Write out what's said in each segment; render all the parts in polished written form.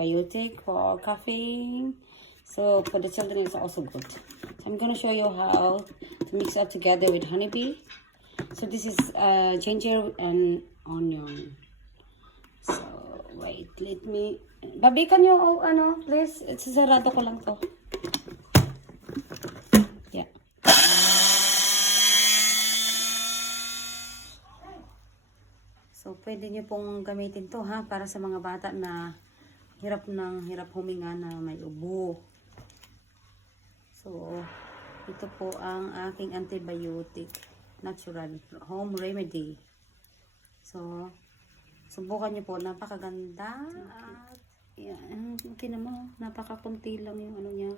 antibiotic for coughing. So for the children, it's also good. So I'm gonna show you how to mix it together with honeybee. So this is ginger and onion. So wait, let me. Babi, can you please? Sarado ko lang to. Yeah. So pwede niyo pong gamitin to ha para sa mga bata na hirap huminga na may ubo. So, ito po ang aking antibiotic, natural, home remedy. So, subukan niyo po, napakaganda. At, yan, tingnan mo, napakakunti lang yung ano niya.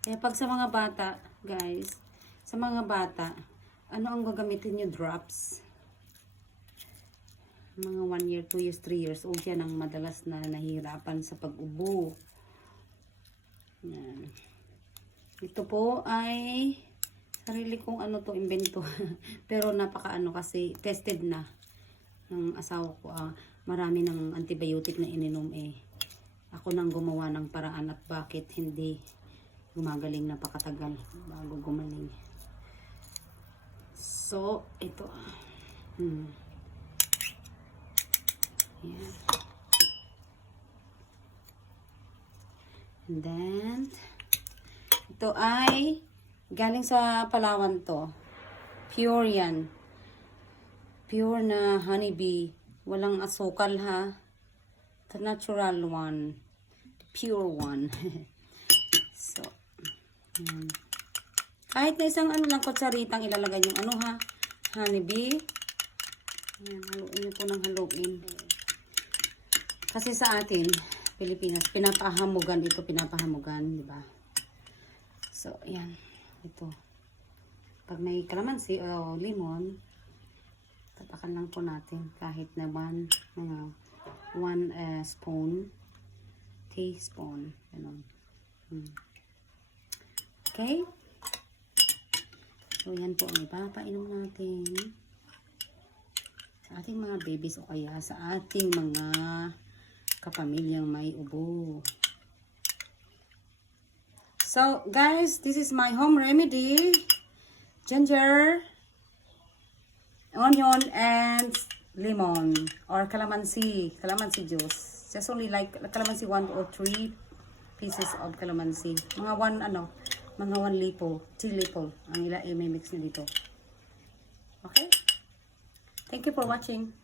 Kaya pag sa mga bata, guys, sa mga bata, ano ang gagamitin niyo? Drops. Mga 1 year, 2 years, 3 years old yan ang madalas na nahihirapan sa pag-ubo. Yan. Ito po ay sarili kong invento. Pero napaka kasi tested na ng asawa ko. Marami ng antibiotic na ininom ako nang gumawa ng paraan at bakit hindi gumagaling, napakatagal bago gumaling. So, ito. Yan. And then, ito ay galing sa Palawan to. Pure yan. Pure na honeybee. Walang asukal ha. The natural one. The pure one. So, kahit na isang lang kutsaritang ilalagay yung honeybee. Ayan, haluin nyo po ng haluin. Kasi sa atin, Pilipinas, pinapahamugan ito, di ba? So, ayan, ito. Pag may kalamansi o limon, tapakan lang po natin kahit na 1 spoon, teaspoon, ganun. Okay? So, yan po ang ipapainom natin sa ating mga babies o kaya sa ating mga kapamilyang may ubo. So, guys, this is my home remedy. Ginger, onion, and lemon. Or calamansi juice. Just only like calamansi 1 or 3 pieces of calamansi. Mga 1 lipo, 2 lipo. Ang may mix nyo dito. Okay? Thank you for watching.